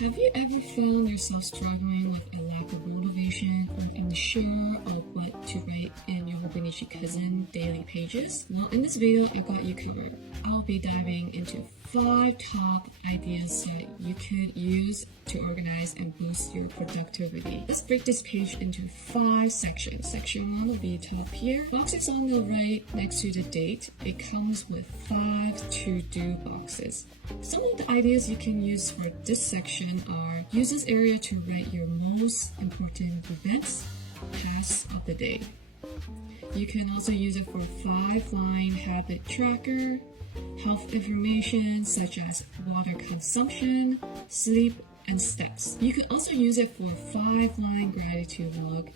Have you ever found yourself struggling with a lack of motivation or unsure of what to write in your Hobonichi Cousin daily pages? Well, in this video, I got you covered. I'll be diving into 5 top ideas that you could use to organize and boost your productivity. Let's break this page into 5 sections. Section 1 will be top here. Boxes on the right next to the date. It comes with 5 to-do boxes. Some of the ideas you can use for this section are: use this area to write your most important events, tasks of the day. You can also use it for 5-line habit tracker, health information such as water consumption, sleep, and steps. You can also use it for 5-line gratitude log.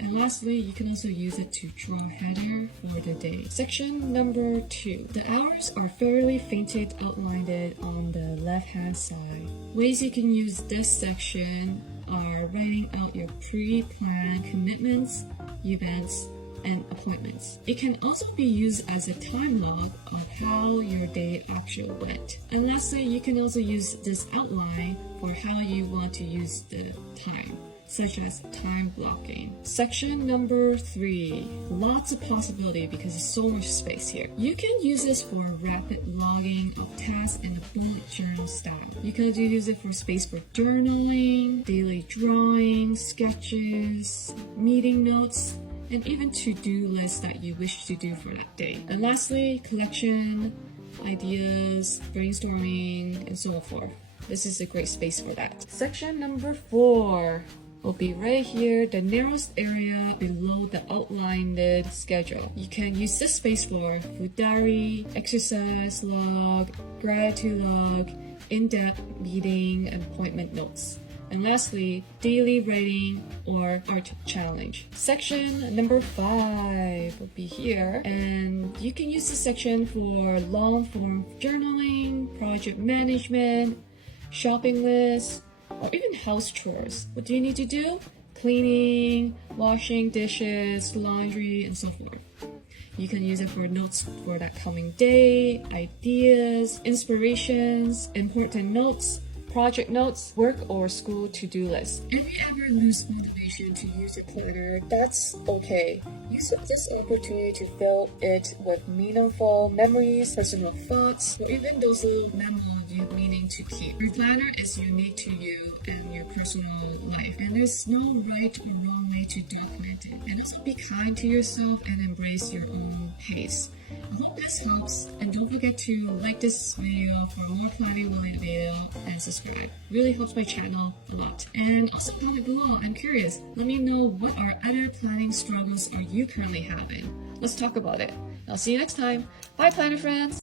And lastly, you can also use it to draw a header for the day. Section number 2. The hours are fairly fainted outlined on the left-hand side. Ways you can use this section are writing out your pre-planned commitments, events, and appointments. It can also be used as a time log of how your day actually went. And lastly, you can also use this outline for how you want to use the time, such as time blocking. Section number 3. Lots of possibility because there's so much space here. You can use this for rapid logging of tasks in a bullet journal style. You can also use it for space for journaling, daily drawing, sketches, meeting notes, and even to-do lists that you wish to do for that day. And lastly, collection, ideas, brainstorming, and so forth. This is a great space for that. Section number 4 will be right here, the narrowest area below the outlined schedule. You can use this space for food diary, exercise log, gratitude log, in-depth meeting and appointment notes. And lastly, daily writing or art challenge. Section number 5 will be here, and you can use this section for long-form journaling, project management, shopping lists, or even house chores. What do you need to do? Cleaning, washing dishes, laundry, and so forth. You can use it for notes for that coming day, ideas, inspirations, important notes, project notes, work or school to-do lists. If you ever lose motivation to use a planner, that's okay. Use this opportunity to fill it with meaningful memories, personal thoughts, or even those little memos you have meaning to keep. Your planner is unique to you and your personal life, and there's no right or wrong way to document it. And also be kind to yourself and embrace your own pace. I hope this helps, and don't forget to like this video for more planning related video and subscribe. Really helps my channel a lot. And also comment below, I'm curious. Let me know what other planning struggles are you currently having. Let's talk about it. I'll see you next time. Bye planner friends!